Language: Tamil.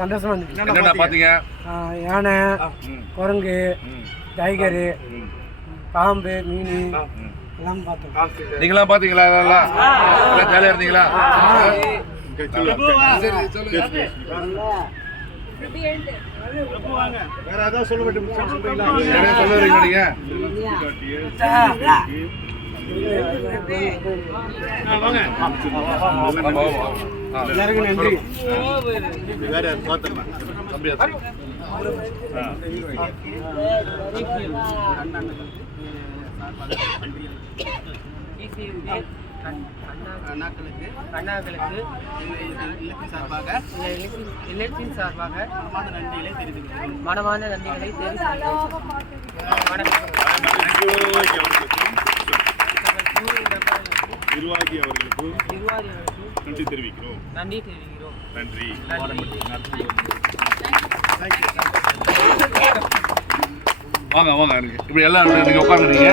சந்தோஷமா இருந்துச்சு. என்னென்ன பார்த்தீங்க? யானை, குரங்கு, டைகரு, பாம்பு, மீன் எல்லாம் பார்த்தோம். நீங்களாம் பார்த்தீங்களா? எல்லாம் ஜாலியாக இருந்தீங்களா? வேற ஏதாவது சொல்ல வேண்டும் சொல்றீங்களா? சொல்ல வரீங்களா நீங்க? வாங்க. எல்லாருக்கும் நன்றி. வேற பார்த்தோம் தம்பியா அண்ணாக்களுக்கு இல்லத்தின் சார்பாக மனமான நன்றிகளை தெரிவிக்கிறோம். நிர்வாகி அவர்களுக்கும் நன்றி தெரிவிக்கிறோம். நன்றி. வாங்க வாங்க இப்படி எல்லாம் நீங்க உட்காந்துருக்கீங்க.